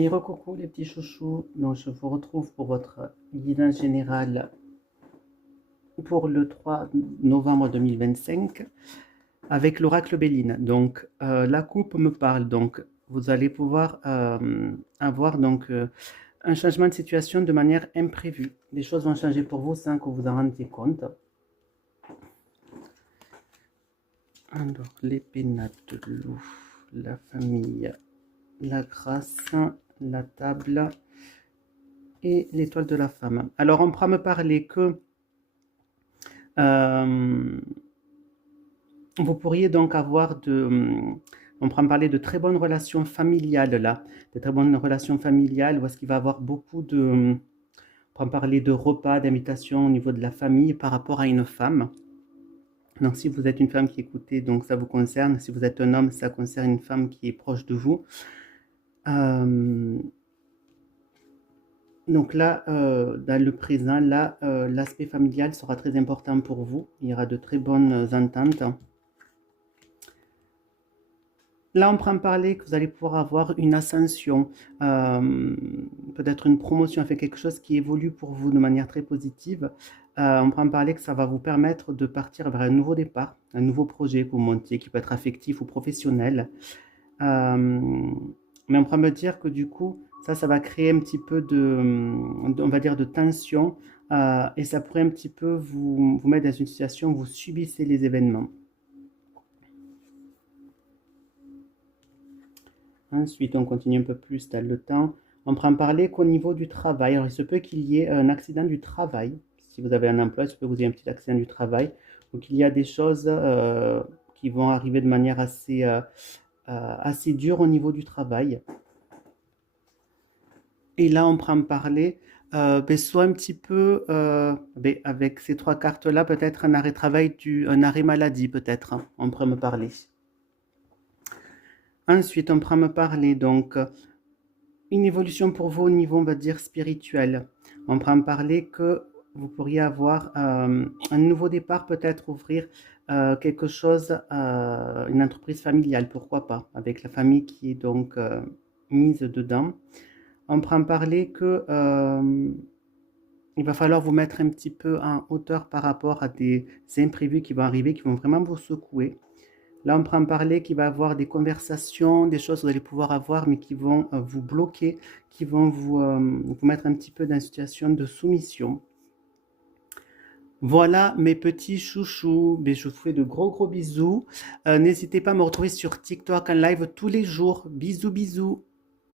Et recoucou les petits chouchous, donc je vous retrouve pour votre guidance générale pour le 3 novembre 2025 avec l'oracle Béline. Donc la coupe me parle, donc vous allez pouvoir avoir un changement de situation de manière imprévue. Les choses vont changer pour vous sans que vous en rendiez compte. Alors, les pénates de loup, la famille, la grâce, la table et l'étoile de la femme. Alors, on pourra me parler que vous pourriez donc avoir on pourra me parler de très bonnes relations familiales là, de très bonnes relations familiales où est-ce qu'il va y avoir beaucoup on pourra me parler de repas, d'invitations au niveau de la famille par rapport à une femme. Donc, si vous êtes une femme qui écoutez, donc ça vous concerne. Si vous êtes un homme, ça concerne une femme qui est proche de vous. Donc là, dans le présent, là, l'aspect familial sera très important pour vous. Il y aura de très bonnes ententes. Là, on prend parler que vous allez pouvoir avoir une ascension, peut-être une promotion, fait quelque chose qui évolue pour vous de manière très positive. On prend parler que ça va vous permettre de partir vers un nouveau départ, un nouveau projet que vous montiez, qui peut être affectif ou professionnel. Mais on pourra me dire que du coup, ça va créer un petit peu on va dire, de tension, et ça pourrait un petit peu vous mettre dans une situation où vous subissez les événements. Ensuite, on continue un peu plus dans le temps. On prend parler qu'au niveau du travail, alors il se peut qu'il y ait un accident du travail. Si vous avez un emploi, il se peut que vous ayez un petit accident du travail, ou qu'il y a des choses qui vont arriver de manière assez dure au niveau du travail. Et là, on prend parler soit un petit peu, avec ces trois cartes-là, peut-être un arrêt travail, un arrêt maladie, peut-être, hein, on pourrait me parler. Ensuite, on prend me parler donc une évolution pour vous au niveau, on va dire, spirituel. On prend parler que vous pourriez avoir un nouveau départ, peut-être ouvrir quelque chose, une entreprise familiale, pourquoi pas, avec la famille qui est donc mise dedans. On prend parler que il va falloir vous mettre un petit peu en hauteur par rapport à des imprévus qui vont arriver, qui vont vraiment vous secouer. Là, on prend parler qu'il va y avoir des conversations, des choses que vous allez pouvoir avoir, mais qui vont vous bloquer, qui vont vous mettre un petit peu dans une situation de soumission. Voilà mes petits chouchous, mais je vous fais de gros gros bisous. N'hésitez pas à me retrouver sur TikTok en live tous les jours. Bisous bisous.